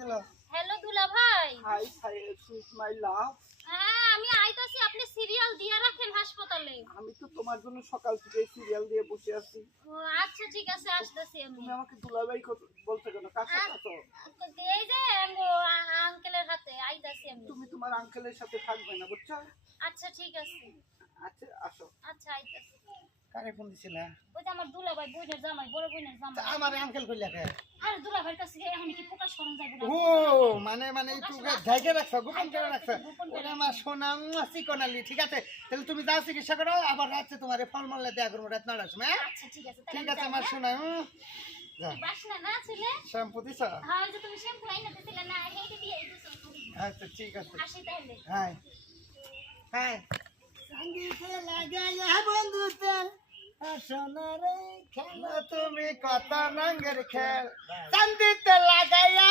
দিল। হ্যালো দুলা ভাই। হাই হাই সুইট মাই লাভ। হ্যাঁ আমি আইতাছি, আপনি সিরিয়াল দিয়ে রাখেন হাসপাতালে। আমি তো তোমার জন্য সকাল থেকে সিরিয়াল দিয়ে বসে আছি। ও আচ্ছা ঠিক আছে, আসতেছি আমি। তুমি আমাকে দুলাভাই বলতে কেন? কার সাথে আছো? এই যে আঙ্কেলের হাতে আইতাছি আমি। তুমি তোমার আঙ্কেলের সাথে থাকবে না, বুঝছো? আচ্ছা ঠিক আছে। আচ্ছা আসো। আচ্ছা আইতাছি। কারে ফোন দিছিলা? ওই যে আমার দুলা ভাই, বোনের জামাই, বড় বোনের জামাই। আমার আঙ্কেল কইলা কে? আরে দুলা ভাইয়ের কাছে এখন কি প্রকাশ করন যাবে না? ও মানে একটু ঢাইকে রাখছো, গোপন করে রাখছো। ওরে আমার সোনা চিকনালি, ঠিক আছে? তাহলে তুমি যাও চিকিৎসা করো, আবার রাতে তোমার ফলমূলে দেয়া করবো রাত 9টার সময়। হ্যাঁ? আচ্ছা ঠিক আছে। ঠিক আছে আমার সোনা। যা বাসনা না ছেলে? শ্যাম্পু দিছো? হ্যাঁ ওই যে তুমি শ্যাম্পু আইনা দিছিলে না, হেইটা দিয়ে আইতেছো। আচ্ছা ঠিক আছে। আসি তাহলে। হ্যাঁ হ্যাঁ সঙ্গীতে লাগাইয়া বন্ধুতে সোনারে খেলা তুমি কত রঙের খেল চান্দিতে লাগাইয়া